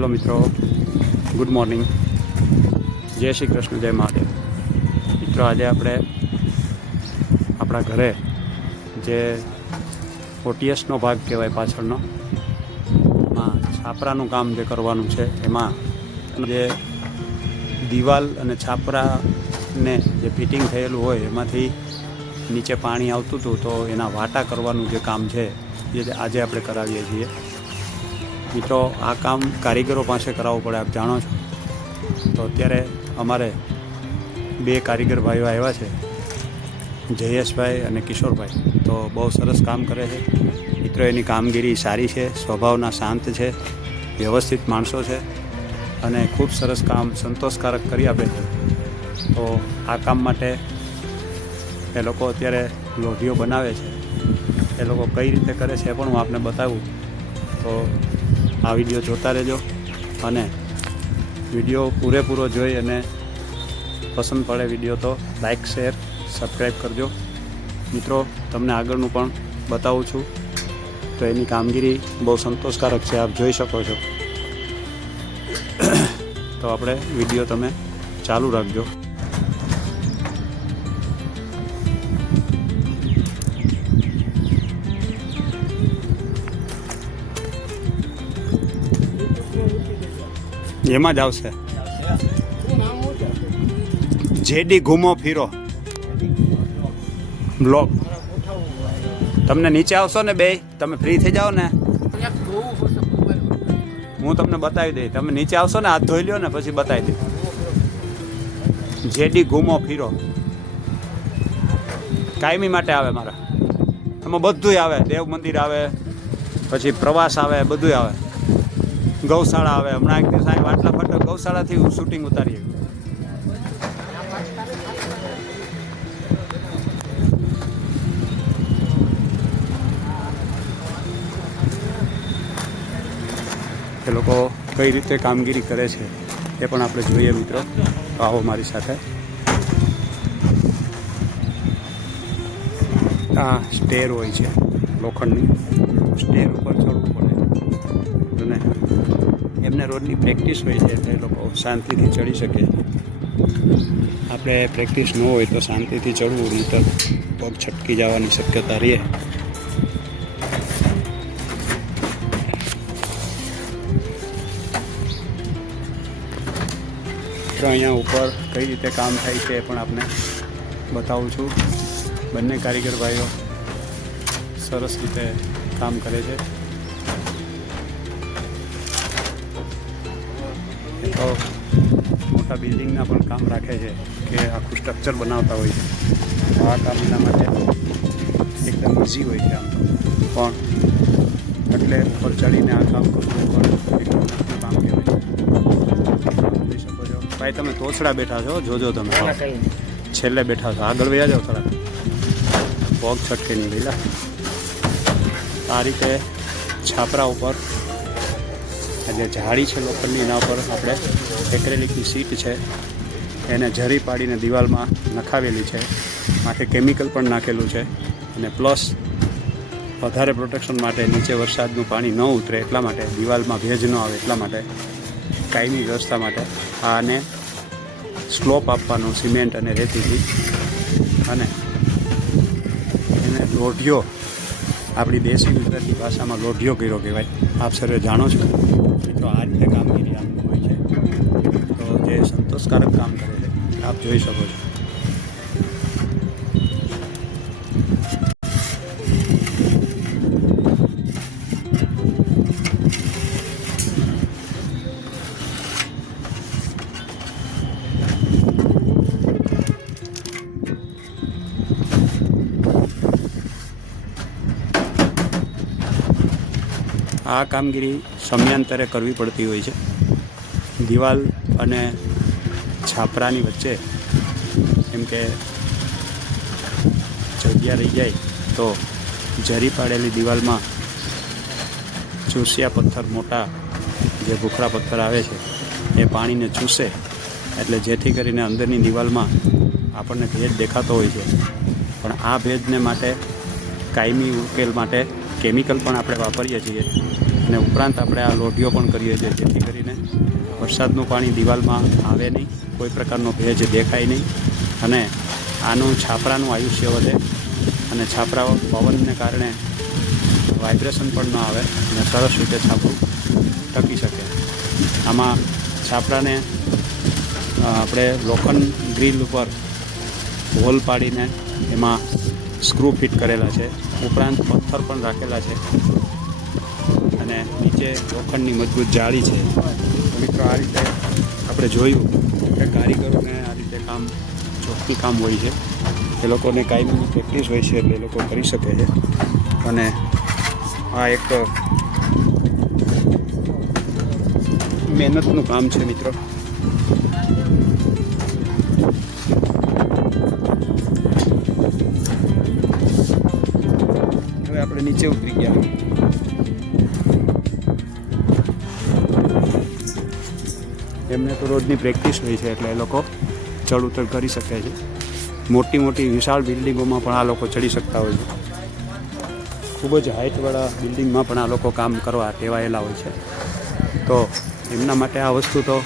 Hello મિત્રો, good morning, જય શ્રી કૃષ્ણ, જય મહાદેવ. મિત્રો આજે આપણે આપણા ઘરે જે ઓટીએસનો ભાગ કહેવાય પાછળનો, એમાં છાપરાનું કામ જે કરવાનું છે, એમાં જે દિવાલ અને છાપરાને જે ફિટિંગ થયેલું હોય એમાંથી નીચે પાણી આવતું હતું, તો એના વાટા કરવાનું જે કામ છે એ આજે આપણે કરાવીએ છીએ. મિત્રો આ કામ કારીગરો પાસે કરાવવું પડે, આપ જાણો છો. તો અત્યારે અમારે બે કારીગર ભાઈઓ આવ્યા છે, જયેશભાઈ અને કિશોરભાઈ. તો બહુ સરસ કામ કરે છે મિત્રો. એની કામગીરી સારી છે, સ્વભાવના શાંત છે, વ્યવસ્થિત માણસો છે અને ખૂબ સરસ કામ સંતોષકારક કરી આપે છે. તો આ કામ માટે એ લોકો અત્યારે લોઢીઓ બનાવે છે. એ લોકો કઈ રીતે કરે છે એ પણ હું આપને બતાવું. તો આ વિડીયો જોતા રહેજો અને વિડીયો પૂરેપૂરો જોઈ અને પસંદ પડે વિડીયો તો લાઈક, શેર, સબસ્ક્રાઈબ કરજો. મિત્રો તમને આગળનું પણ બતાવું છું. તો એની કામગીરી બહુ સંતોષકારક છે, આપ જોઈ શકો છો. તો આપણે વિડીયો તમે ચાલુ રાખજો. એમાં જ આવશે જેડી ઘૂમો ફીરો બ્લોગ. તમને નીચે આવશો ને બે, તમે ફ્રી થઈ જાઓ ને, હું તમને બતાવી દઈ. તમે નીચે આવશો ને, હાથ ધોઈ લ્યો ને પછી બતાવી દઈ. જેડી ઘૂમો ફીરો કાયમી માટે આવે મારા. એમાં બધું આવે, દેવ મંદિર આવે, પછી પ્રવાસ આવે, બધું આવે, ગૌશાળા આવે. હમણાં એક દિવસ અહીં વાટલા ફાટક ગૌશાળાથી શૂટિંગ ઉતારીએ. એ લોકો કઈ રીતે કામગીરી કરે છે એ પણ આપણે જોઈએ મિત્રો. આવો મારી સાથે. આ સ્ટેર હોય છે લોખંડની, સ્ટેર ઉપર ચડવું પડે અને એમને રોજની પ્રેક્ટિસ હોય છે, એટલે એ લોકો શાંતિથી ચડી શકે. આપણે પ્રેક્ટિસ ન હોય તો શાંતિથી ચડવું, નહીં તો પગ છટકી જવાની શક્યતા રહે. તો અહીંયા ઉપર કઈ રીતે કામ થાય છે એ પણ આપને બતાવું છું. બંને કારીગર ભાઈઓ સરસ રીતે કામ કરે છે. તો મોટા બિલ્ડિંગના પણ કામ રાખે છે કે આખું સ્ટ્રક્ચર બનાવતા હોય છે. આ કામ એના માટે એકદમ ઇઝી હોય છે આમ તો, પણ એટલે ઉપર ચડીને આ કામ કરવું પણ એટલું કામ કહેવાય. જોઈ શકો છો ભાઈ, તમે તોછડા બેઠા છો, જોજો તમે છેલ્લે બેઠા છો. આગળ વયા જાઓ થોડા, પગ છટકે નહીં ગયેલા. આ રીતે છાપરા ઉપર જે જાળી છે લોખંડની, એના ઉપર આપણે એક્રેલિકની સીટ છે એને ઝરી પાડીને દિવાલમાં નખાવેલી છે. માથે કેમિકલ પણ નાખેલું છે અને પ્લસ વધારે પ્રોટેક્શન માટે, નીચે વરસાદનું પાણી ન ઉતરે એટલા માટે, દિવાલમાં ભેજ ન આવે એટલા માટે, કાયમી વ્યવસ્થા માટે આને સ્લોપ આપવાનું સિમેન્ટ અને રેતીથી. અને એને લોઢિયો, આપણી દેશી ગુજરાતી ભાષામાં લોઢિયો કર્યો કહેવાય. આપ સર્વે જાણો છો મિત્રો. આ રીતે કામગીરી આમની હોય છે. તો જે સંતોષકારક કામ કરે છે આપ જોઈ શકો છો. આ કામગીરી સમયાંતરે કરવી પડતી હોય છે. દિવાલ અને છાપરાની વચ્ચે એમ કે જગ્યા રહી જાય તો ઝરી પાડેલી દિવાલમાં ચૂસિયા પથ્થર, મોટા જે ભૂખરા પથ્થર આવે છે એ પાણીને ચૂસે, એટલે જેથી કરીને અંદરની દિવાલમાં આપણને ભેજ દેખાતો હોય છે. પણ આ ભેજને માટે કાયમી ઉકેલ માટે કેમિકલ પણ આપણે વાપરીએ છીએ. અને ઉપરાંત આપણે આ લોઢીઓ પણ કરીએ છીએ, જેથી કરીને વરસાદનું પાણી દિવાલમાં આવે નહીં, કોઈ પ્રકારનો ભેજ દેખાય નહીં અને આનું છાપરાનું આયુષ્ય વધે અને છાપરાઓ પવનને કારણે વાઇબ્રેશન પણ ન આવે અને સરસ રીતે છાપરું ટકી શકે. આમાં છાપરાને આપણે લોખંડ ગ્રીલ ઉપર હોલ પાડીને એમાં સ્ક્રૂ ફિટ કરેલા છે, ઉપરાંત પથ્થર પણ રાખેલા છે અને નીચે લોખંડની મજબૂત જાળી છે. મિત્રો, આ રીતે આપણે જોયું કે કારીગરોને આ રીતે કામ ચોખ્ખી કામ હોય છે, એ લોકોને કાયમીની પ્રેક્ટિસ હોય છે એટલે એ લોકો કરી શકે છે. અને આ એક મહેનતનું કામ છે મિત્રો. હવે આપણે નીચે ઉતરી ગયા. એમને તો રોજની પ્રેક્ટિસ હોય છે એટલે એ લોકો ચડ ઉતર કરી શકે છે. મોટી મોટી વિશાળ બિલ્ડિંગોમાં પણ આ લોકો ચડી શકતા હોય છે. ખૂબ જ હાઇટવાળા બિલ્ડિંગમાં પણ આ લોકો કામ કરવા ટેવાયેલા હોય છે. તો એમના માટે આ વસ્તુ તો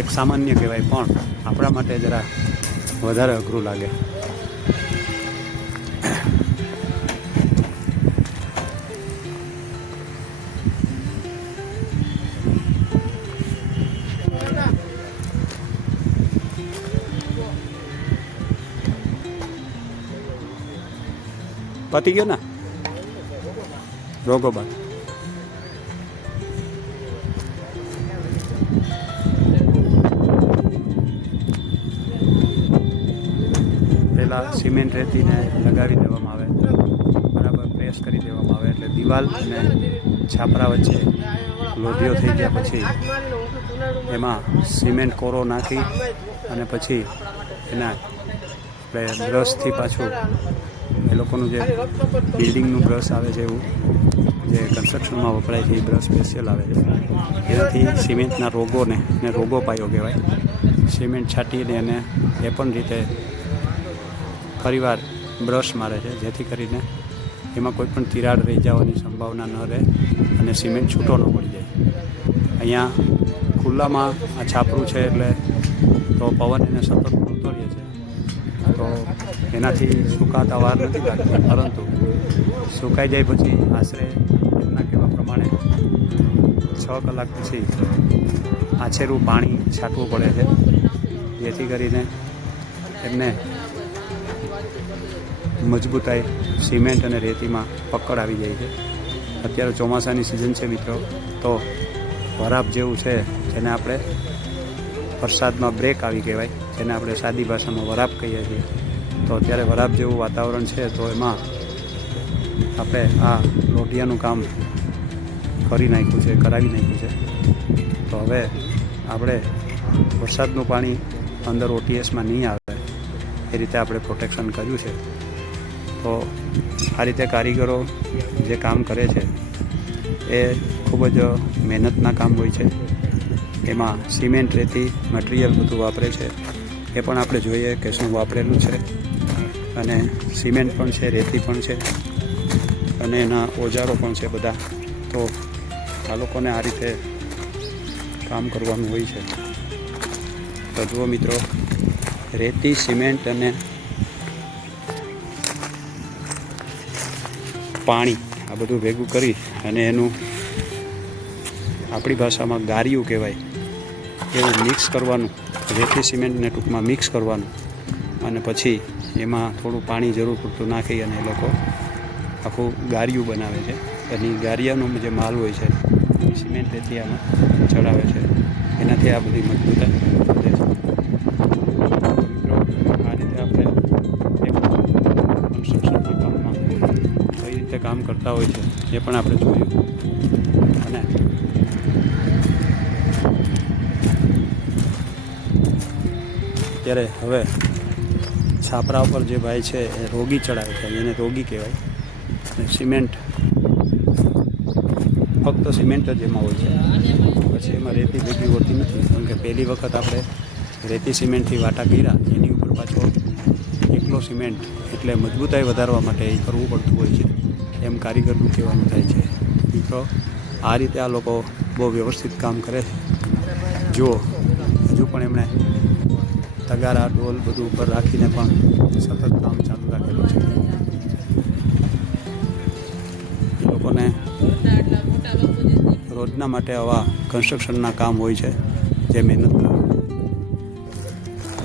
એક સામાન્ય કહેવાય, પણ આપણા માટે જરા વધારે અઘરું લાગે. પતી ગયો ને રોગો બાદ. પહેલાં સિમેન્ટ રેતીને લગાવી દેવામાં આવે, બરાબર પ્રેસ કરી દેવામાં આવે એટલે દિવાલ અને છાપરા વચ્ચે લોઢીઓ થઈ ગયા પછી એમાં સિમેન્ટ કોરો નાખી અને પછી એના આપણે બ્રશથી પાછું એ લોકોનું જે બિલ્ડિંગનું બ્રશ આવે છે, એવું જે કન્સ્ટ્રક્શનમાં વપરાય છે એ બ્રશ સ્પેશિયલ આવે છે. એનાથી સિમેન્ટના રોગોને રોગો પાયો કહેવાય. સિમેન્ટ છાંટીને એને એ પણ રીતે ફરીવાર બ્રશ મારે છે, જેથી કરીને એમાં કોઈ પણ તિરાડ રહી જવાની સંભાવના ન રહે અને સિમેન્ટ છૂટો ન પડી જાય. અહીંયા ખુલ્લામાં આ છાપરું છે એટલે તો પવન એને સતત ઉડતો રહે છે, તો એનાથી સુકાતા વાર નથી લાગતી, પરંતુ સુકાઈ જાય પછી આશરે એમના કહેવા પ્રમાણે 6 કલાક પછી આછેરું પાણી છાંટવું પડે છે, જેથી કરીને એમને મજબૂતાઈ સિમેન્ટ અને રેતીમાં પકડ આવી જાય છે. અત્યારે ચોમાસાની સિઝન છે મિત્રો, તો વરાપ જેવું છે જેને આપણે વરસાદમાં બ્રેક આવી કહેવાય, જેને આપણે સાદી ભાષામાં વરાપ કહીએ છીએ. તો અત્યારે વરાપ જેવું વાતાવરણ છે, તો એમાં આપણે આ લોઢિયાનું કામ કરાવી નાખ્યું છે. તો હવે આપણે વરસાદનું પાણી અંદર ઓટીએસમાં નહીં આવે એ રીતે આપણે પ્રોટેક્શન કર્યું છે. તો આ રીતે કારીગરો જે કામ કરે છે એ ખૂબ જ મહેનતના કામ હોય છે. એમાં સિમેન્ટ રેતી મટીરિયલ બધું વાપરે છે, એ પણ આપણે જોઈએ કે શું વાપરેલું છે. અને સિમેન્ટ પણ છે, રેતી પણ છે અને એના ઓજારો પણ છે બધા. તો આ લોકોને આ રીતે કામ કરવાનું હોય છે. તો જુઓ મિત્રો, રેતી, સિમેન્ટ અને પાણી આ બધું ભેગું કરી અને એનું આપણી ભાષામાં ગારિયું કહેવાય એવું મિક્સ કરવાનું. રેતી સિમેન્ટને ટૂંકમાં મિક્સ કરવાનું અને પછી એમાં થોડું પાણી જરૂર પૂરતું નાખી અને એ લોકો આખું ગારિયું બનાવે છે. અને ગારિયાનો જે માલ હોય છે એ સિમેન્ટ રેતી આમાં ચડાવે છે, એનાથી આ બધી મજબૂતાઈ વધે છે. મિત્રો, આ રીતે આપણે એક કન્સ્ટ્રક્શનના કામમાં કઈ રીતે કામ કરતા હોય છે એ પણ આપણે જોયું. અને ત્યારે હવે છાપરા ઉપર જે ભાઈ છે એ રોગી ચડાવે છે, એને રોગી કહેવાય. અને સિમેન્ટ ફક્ત સિમેન્ટ જ એમાં હોય છે, પછી એમાં રેતી ભેગી હોતી નથી. કારણ કે પહેલી વખત આપણે રેતી સિમેન્ટથી વાટા કર્યા, એની ઉપર પાછો એકલો સિમેન્ટ, એટલે મજબૂતાઈ વધારવા માટે એ કરવું પડતું હોય છે, એમ કારીગરનું કહેવાનું થાય છે. મિત્રો, આ રીતે આ લોકો બહુ વ્યવસ્થિત કામ કરે છે. જુઓ, હજુ પણ એમણે તગારા ડોલ બધું ઉપર રાખીને પણ સતત કામ ચાલુ રાખેલું છે. એ લોકોને રોજના માટે આવા કન્સ્ટ્રક્શનના કામ હોય છે જે મહેનતના.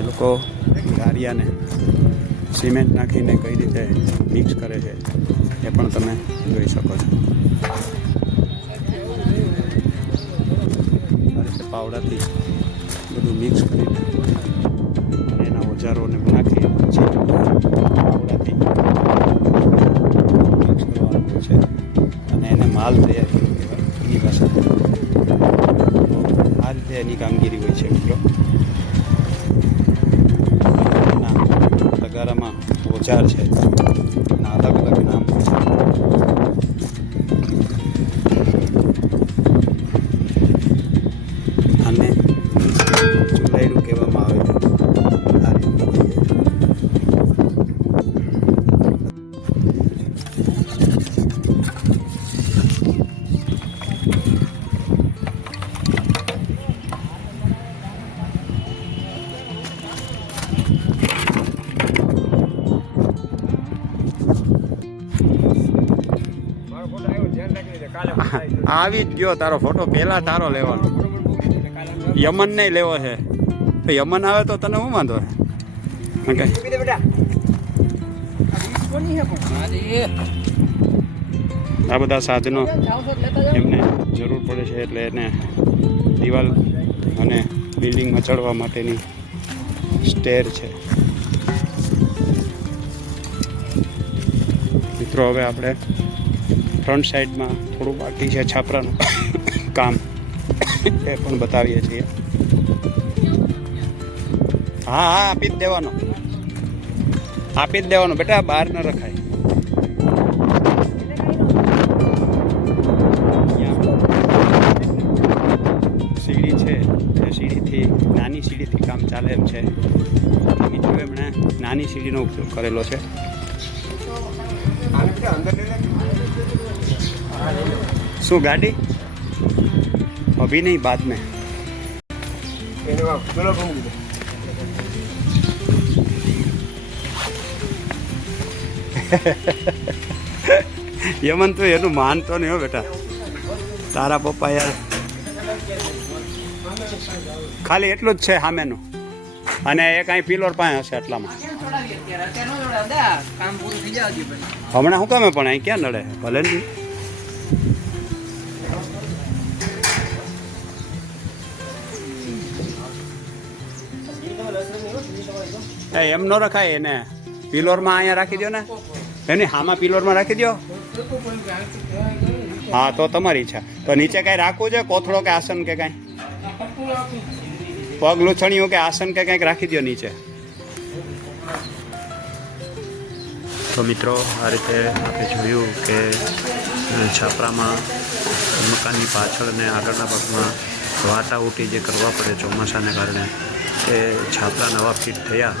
એ લોકો ગારિયાને સિમેન્ટ નાખીને કઈ રીતે મિક્સ કરે છે એ પણ તમે જોઈ શકો છો. આ રીતે પાવડાથી બધું મિક્સ કરીને અને એના ઓજારોને નાખી પછી પાવડાથી મિક્સ કરવાનું હોય છે અને એને માલ તૈયાર કરવો કહેવાય એની ભાષામાં. આ રીતે એની કામગીરી હોય છે મિત્રો. તગારામાં ઓજાર છે એના અલગ અલગ નામ છે. આને ચુલાયડું કહેવામાં આવે છે. આ રીતે આવી જ ગયો તારો ફોટો. પહેલા તારો લેવાનો, યમન નહીં લેવો છે. યમન આવે તો તને શું વાંધો છે? આ બધા સાધનો એમને જરૂર પડે છે એટલે એને દિવાલ અને બિલ્ડિંગમાં ચડવા માટેની સ્ટેર છે. મિત્રો હવે આપણે ફ્રન્ટ સાઈડમાં થોડું બાકી છે છાપરાનું કામ, એ પણ બતાવીએ છીએ. હા હા, આપી જ દેવાનો, આપી જ દેવાનો બેટા, બહાર ન રખાય. સીડી છે, એ સીડીથી નાની સીડીથી કામ ચાલે એમ છે. બીજું એમણે નાની સીડીનો ઉપયોગ કરેલો છે. શું ગાડી? અભી નહીં, બાદ में. યમન તો એનું માનતો નહીં હો બેટા. તારા પપ્પા યાર ખાલી એટલું જ છે સામેનું, અને એ કાંઈ પિલોર પાસે હશે એટલામાં. હમણાં શું કામે પણ અહીં ક્યાં નડે? ભલે નહીં. એમ ન રખાય, એને પિલોરમાં અહીંયા રાખી દો ને, એની હામાં પિલોરમાં રાખી દો. હા તો તમારી ઈચ્છા. તો નીચે કાંઈ રાખવું છે, કોથળો કે આસન કે કાંઈ, પગ લૂછણીયું કે આસન કે કંઈક રાખી દો નીચે. તો મિત્રો આ રીતે આપણે જોયું કે છાપરામાં મકાનની પાછળ અને આગળના ભાગમાં વાટા ઉટી જે કરવા પડે ચોમાસાને કારણે, એ છાપરા નવા ફિટ થયા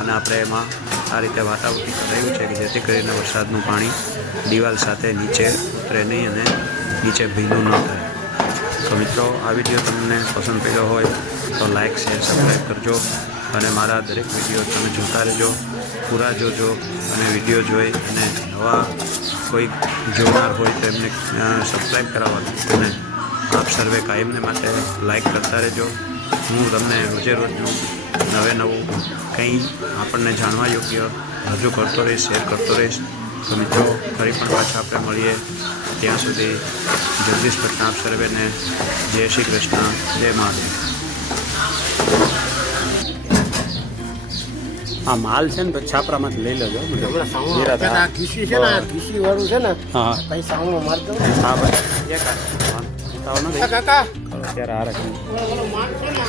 અને આપણે એમાં આ રીતે વાટા ઉટી કરાયું છે કે જેથી કરીને વરસાદનું પાણી દિવાલ સાથે નીચે ઉતરે નહીં અને નીચે ભીનું ન થાય. તો મિત્રો આ વિડીયો તમને પસંદ પડ્યો હોય તો લાઇક શેર સબસ્ક્રાઈબ કરજો અને મારા દરેક વિડીયો તમે જોતા રહેજો, પૂરા જોજો. અને વિડીયો જોઈ અને નવા કોઈ જોનાર હોય તો એમને સબસ્ક્રાઈબ કરાવવાનું અને આપ સર્વે કાયમને માટે લાઇક કરતા રહેજો. હું તમને રોજે રોજનું નવું કંઈ આપણને જાણવા યોગ્ય રજૂ કરતો રહીશ, શેર કરતો રહીશ. તો મિત્રો ફરી પણ પાછા આપણે મળીએ. ત્યાં સુધી જગદીશ ભટ્ટના આપ સર્વેને જય શ્રી કૃષ્ણ, જય મહાદેવ. આ માલ છે ને તો છાપરામાંથી લઈ લેજો. ઘીસી છે ને, ઘીસી વાળું છે ને, હા પૈસા હું મારતો. હા ભાઈ, એક કાકા અત્યારે આ રાખી. માલ છે ને,